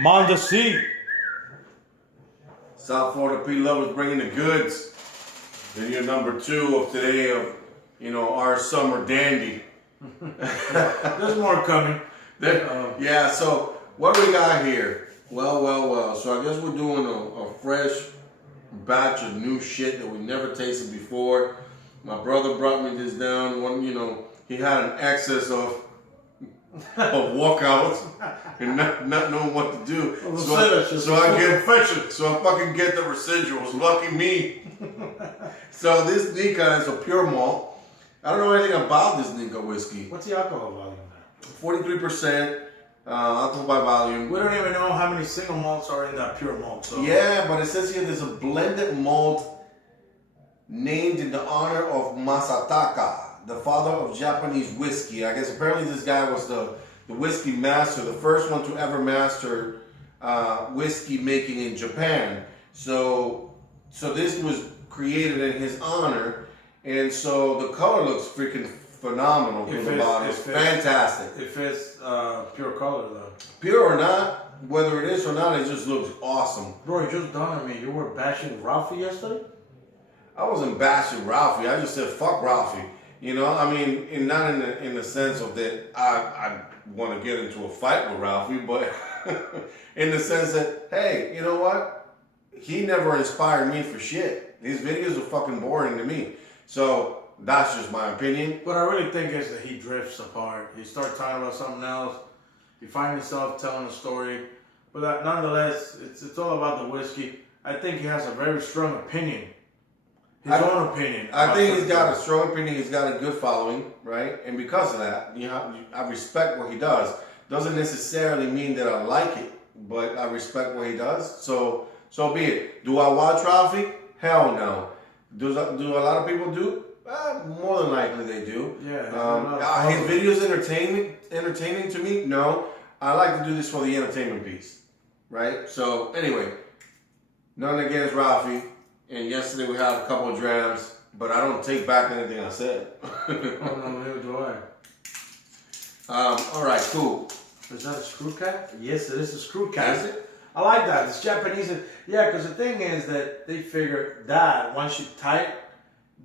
Mondesi. South Florida P lovers bringing the goods. Then your number 2 of today of, our summer dandy. There's more coming. Yeah, so what do we got here? Well. So I guess we're doing a fresh batch of new shit that we never tasted before. My brother brought me this down. He had an excess of walkouts and not knowing what to do. So I fucking get the residuals. Lucky me. So this Nikka is a pure malt. I don't know anything about this Nikka whiskey. What's the alcohol volume there? 43% alcohol by volume. We don't even know how many single malts are in that pure malt. So. Yeah, but it says here there's a blended malt named in the honor of Masataka, the father of Japanese whiskey. I guess apparently this guy was the whiskey master, the first one to ever master whiskey making in Japan. So this was created in his honor, and so the color looks freaking phenomenal from the bottle. It's fantastic. If it's pure color though. Pure or not, whether it is or not, it just looks awesome. Bro, it just dawned on me, you were bashing Ralphie yesterday? I wasn't bashing Ralphie. I just said fuck Ralphie. I mean, and not in the sense of that I want to get into a fight with Ralphie, but in the sense that, hey, you know what? He never inspired me for shit. His videos are fucking boring to me. So that's just my opinion. What I really think is that he drifts apart. He starts talking about something else. He finds himself telling a story. But nonetheless, it's all about the whiskey. I think he has a very strong opinion. His own opinion. I think he's got a strong opinion. He's got a good following, right? And because of that, I respect what he does. Doesn't necessarily mean that I like it, but I respect what he does. So be it. Do I watch Ralphie? Hell no. Do a lot of people do? More than likely they do. Yeah. His videos entertaining to me? No. I like to do this for the entertainment piece, right? So anyway, nothing against Ralphie. And yesterday we had a couple of drams, but I don't take back anything I said. Oh no, neither do I. All right, cool. Is that a screw cap? Yes, it is a screw cap. Is it? I like that. It's Japanese. Yeah, because the thing is that they figure that once you tight,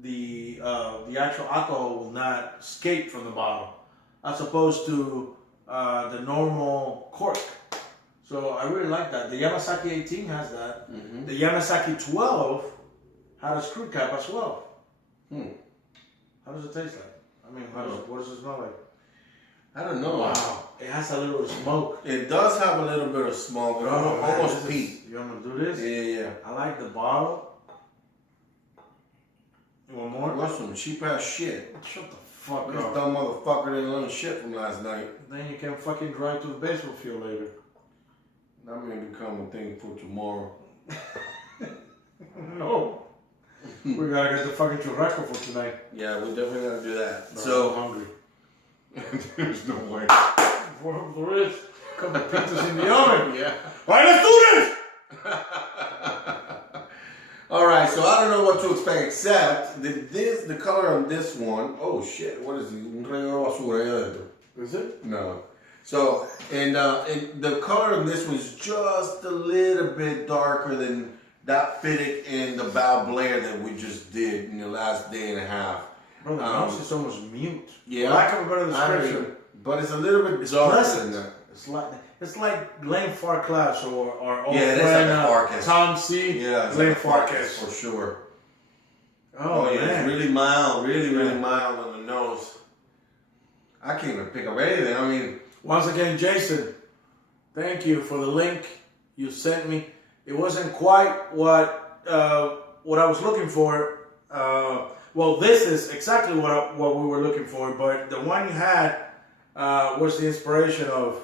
the actual alcohol will not escape from the bottle, as opposed to the normal cork. So I really like that. The Yamazaki 18 has that. Mm-hmm. The Yamazaki 12 had a screw cap as well. How does it taste like? I mean, what does it smell like? I don't know. Wow. It has a little smoke. It does have a little bit of smoke. Almost peat. You want to do this? Yeah. I like the bottle. You want more? That's some cheap ass shit. Shut the fuck This up. dumb motherfucker didn't learn shit from last night. Then you can fucking drive to the baseball field later. That may become a thing for tomorrow. No. We gotta get the fucking churrasco for tonight. Yeah, we definitely gotta do that. Bro, So I'm hungry. there's no way. There is. Couple pizzas in the oven. Yeah. Alright, let's do this! All right, so I don't know what to expect except that the color on this one. Oh shit! What is it? Is it? No. So and the color on this was just a little bit darker than that Fittic and the Val Blair that we just did in the last day and a half. Bro, the nose is almost mute. Yeah. For lack of a better description. But it's a little bit darker than that. It's like Glenn Farclas or old Yeah, friend like Farkas. Tom C. Yeah, it's Glenn like Farkas for sure. Oh yeah, man. it's really mild, really mild on the nose. I can't even pick up anything. I mean, once again, Jason, thank you for the link you sent me. It wasn't quite what I was looking for. Well, this is exactly what we were looking for, but the one you had was the inspiration of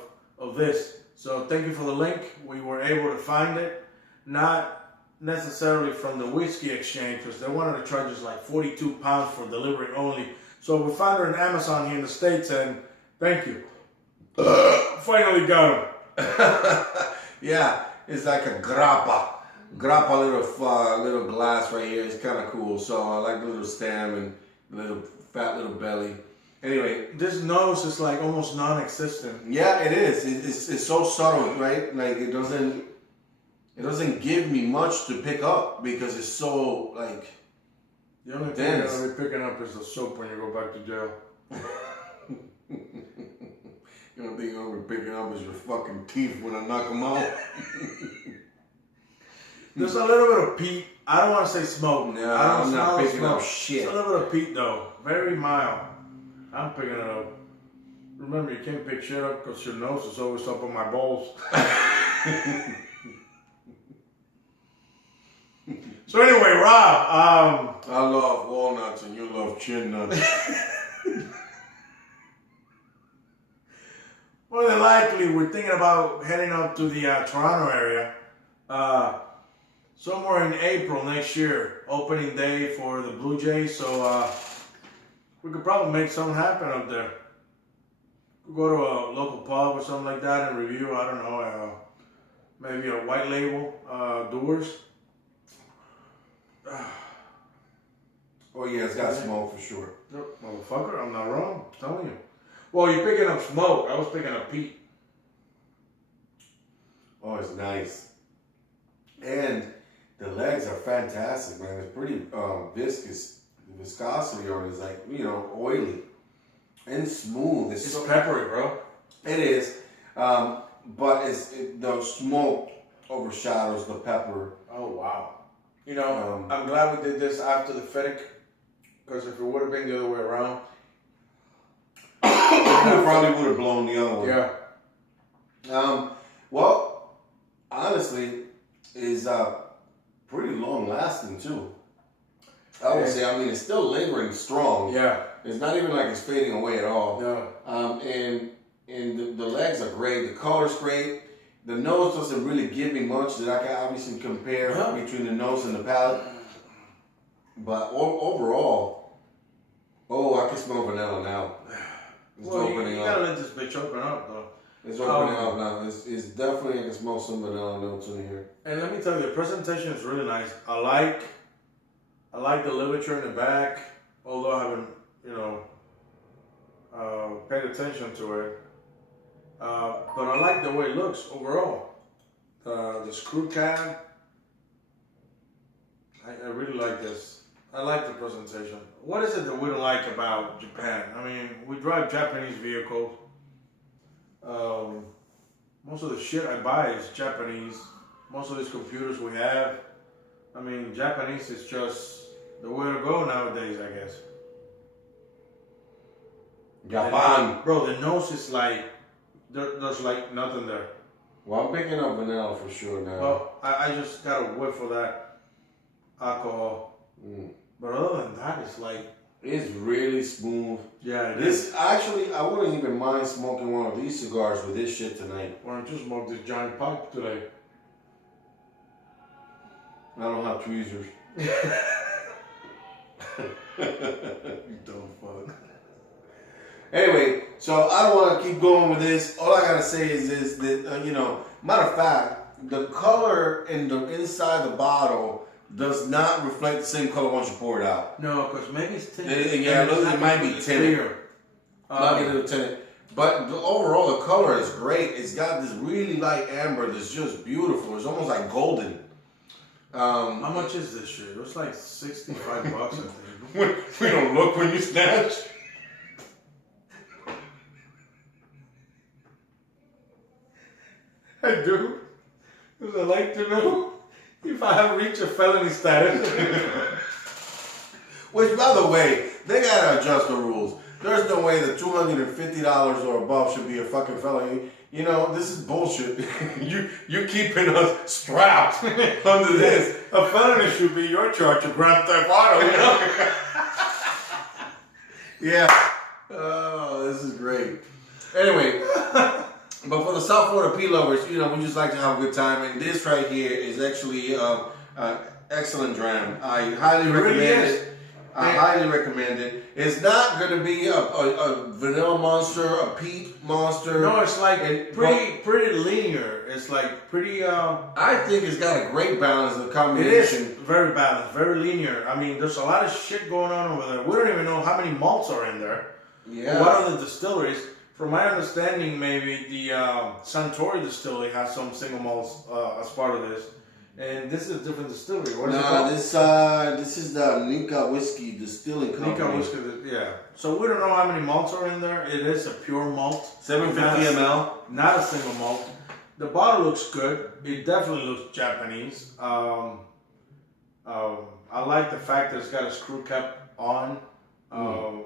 this. So thank you for the link. We were able to find it, not necessarily from the whiskey exchange, because they wanted to charge us like 42 pounds for delivery only. So we found her on Amazon here in the States, and thank you. Finally got them. Yeah, it's like a grappa little glass right here. It's kind of cool. So I like the little stem and little fat little belly. Anyway, this nose is like almost non-existent. yeah, it is. It's so subtle, right? Like it doesn't give me much to pick up because it's so like. The only thing you're gonna be picking up is the soap when you go back to jail. The only thing you're gonna be picking up is your fucking teeth when I knock them out. There's a little bit of peat. I don't want to say smoke. No, I'm not picking up shit. It's a little bit of peat though. Very mild. I'm picking it up. Remember, you can't pick shit up because your nose is always up on my balls. So anyway, Rob. I love walnuts and you love chin nuts. More than likely, we're thinking about heading up to the Toronto area. Somewhere in April next year, opening day for the Blue Jays. So we could probably make something happen up there. We'll go to a local pub or something like that and review, I don't know, maybe a white label Doers. Oh yeah, it's got smoke for sure. Nope, motherfucker, I'm not wrong. I'm telling you. Well, you're picking up smoke. I was picking up peat. Oh, it's nice. And the legs are fantastic, man. It's pretty viscous. The viscosity on it is like, oily and smooth. It's so peppery, bro. It is. But the smoke overshadows the pepper. Oh, wow. I'm glad we did this after the Fennec, because if it would have been the other way around, I probably would have blown the other one. Yeah. Well, honestly, is pretty long lasting too. I would say. I mean, it's still lingering strong. Yeah. It's not even like it's fading away at all. No. And the legs are great. The color's great. The nose doesn't really give me much that I can obviously compare between the nose and the palate. But overall, I can smell vanilla now. It's opening you up. gotta let this bitch open up, though. It's opening up now. It's definitely, I can smell some vanilla notes in here. And let me tell you, the presentation is really nice. I like the ligature in the back, although I haven't, paid attention to it. But I like the way it looks overall. The screw cap. I really like this. I like the presentation. What is it that we don't like about Japan? I mean, we drive Japanese vehicles. Most of the shit I buy is Japanese. Most of these computers we have. I mean, Japanese is just the way to go nowadays, I guess. Japan. Bro, the nose is like, there's like nothing there. Well, I'm picking up vanilla for sure now. Well, I just got a whiff of that alcohol. But other than that, it's like... It's really smooth. Yeah, Actually, I wouldn't even mind smoking one of these cigars with this shit tonight. Why don't you smoke this giant pipe today? I don't have tweezers. You dumb fuck. Anyway, so I don't want to keep going with this. All I gotta say is that matter of fact, the color in the inside the bottle does not reflect the same color once you pour it out. No, because maybe it's tinted. Yeah, it might be tinted. Might be a little tinted. But overall, the color is great. It's got this really light amber that's just beautiful. It's almost like golden. How much is this shit? It's like $65, I think. We don't look when you snatch. I do. Because I like to know if I have reached a felony status. Which, by the way, they gotta adjust the rules. There's no way that $250 or above should be a fucking felony. This is bullshit. you keeping us strapped under this. A felony should be your charge of Grand Theft Auto, Yeah. Oh, this is great. Anyway, but for the South Florida P lovers, we just like to have a good time. And this right here is actually excellent dram. I highly recommend it. I highly recommend it. It's not going to be a vanilla monster, a peat monster. No, it's like pretty linear. It's like pretty... I think it's got a great balance of combination. It is very balanced, very linear. I mean, there's a lot of shit going on over there. We don't even know how many malts are in there. Yeah. One of the distilleries, from my understanding, maybe the Suntory distillery has some single malts as part of this. And this is a different distillery. What is it called? This is the Nikka whiskey distilling company. Nikka whiskey, yeah. So we don't know how many malts are in there. It is a pure malt. 750 ml. Not a single malt. The bottle looks good. It definitely looks Japanese. I like the fact that it's got a screw cap on.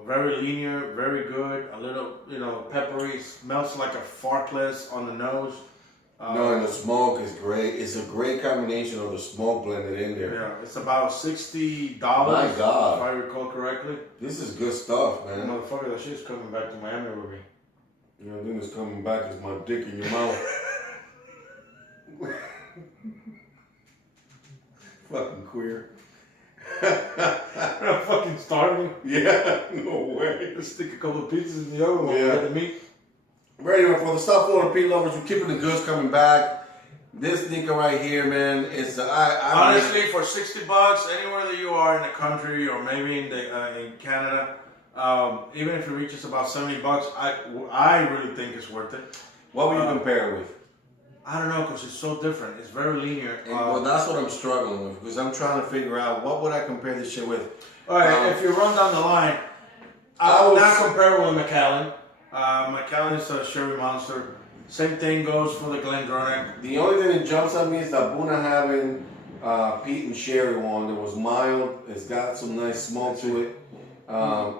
Very linear, very good. A little, peppery. Smells like a Farkless on the nose. No, and the smoke is great. It's a great combination of the smoke blended in there. Yeah, it's about $60. My God. If I recall correctly. This is good stuff, man. Motherfucker, that shit's coming back to Miami with me. You know, I think it's coming back is my dick in your mouth. Fucking queer. I'm fucking starving. Yeah, no way. Let's stick a couple of pizzas in the oven while we Yeah. get the meat. Ready for the stuff for the P lovers. We're keeping the goods coming back. This Nikka right here, man, is Honestly, for $60, anywhere that you are in the country or maybe in Canada, even if it reaches about $70, I really think it's worth it. What would you compare it with? I don't know, because it's so different. It's very linear. Well, that's what I'm struggling with, because I'm trying to figure out what would I compare this shit with. All right, if you run down the line, I would not compare it with Macallan. Macallan is a sherry monster. Same thing goes for the Glendronach. The only thing that jumps at me is that Boona having peat and sherry one that was mild. It's got some nice smoke to it.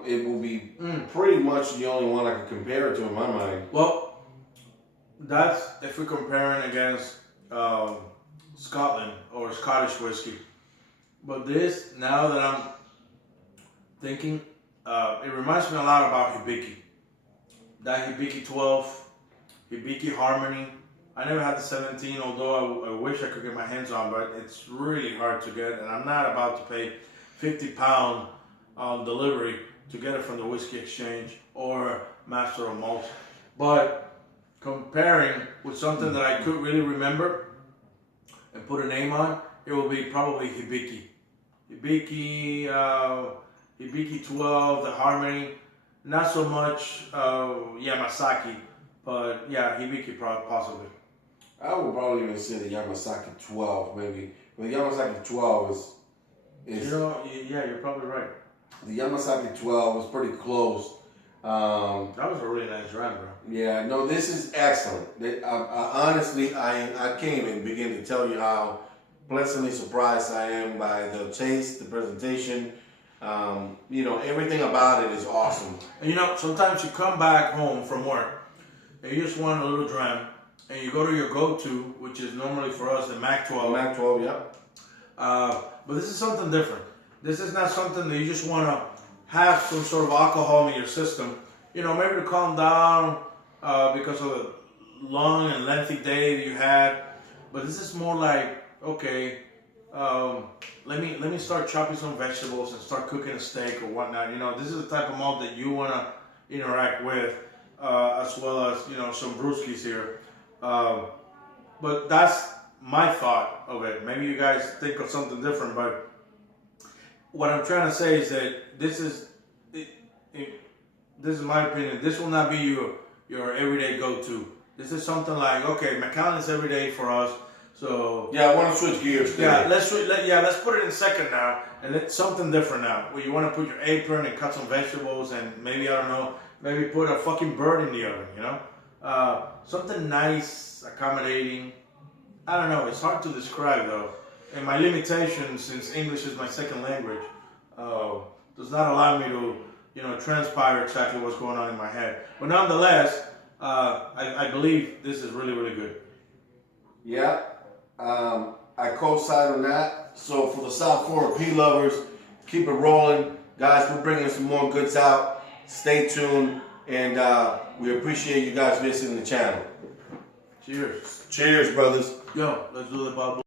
It will be pretty much the only one I can compare it to in my mind. Well, that's if we're comparing against Scotland or Scottish whiskey. But this, now that I'm thinking, it reminds me a lot about Hibiki. That Hibiki 12, Hibiki Harmony. I never had the 17, although I wish I could get my hands on, but it's really hard to get, and I'm not about to pay £50 on delivery to get it from the Whiskey Exchange or Master of Malt. But comparing with something that I could really remember and put a name on, it will be probably Hibiki. Hibiki 12, the Harmony, not so much Yamasaki, but yeah, Hibiki possibly. I would probably even say the Yamasaki 12, maybe. But the Yamasaki 12 is yeah, you're probably right. The Yamasaki 12 was pretty close. That was a really nice round, bro. Yeah, no, this is excellent. Honestly, I can't even begin to tell you how pleasantly surprised I am by the taste, the presentation. Everything about it is awesome. And sometimes you come back home from work and you just want a little dram, and you go to your go-to, which is normally for us the Mac 12. Mac 12, yeah. But this is something different. This is not something that you just want to have some sort of alcohol in your system. Maybe to calm down because of the long and lengthy day that you had. But this is more like, okay, let me start chopping some vegetables and start cooking a steak or whatnot. This is the type of malt that you want to interact with, as well as some brewskis here. But that's my thought of it. Maybe you guys think of something different, but what I'm trying to say is that this is my opinion. This will not be your everyday go-to. This is something like, okay, Macallan is everyday for us. So yeah, I want to switch gears. Yeah, let's put it in second now, and it's something different now. Where you want to put your apron and cut some vegetables, and maybe maybe put a fucking bird in the oven. Something nice, accommodating. I don't know. It's hard to describe though, and my limitation, since English is my second language, does not allow me to transpire exactly what's going on in my head. But nonetheless, I believe this is really, really good. Yeah. I co-sign on that. So for the South Florida P lovers, keep it rolling. Guys, we're bringing some more goods out. Stay tuned. And we appreciate you guys visiting the channel. Cheers. Cheers, brothers. Yo, let's do the bubble.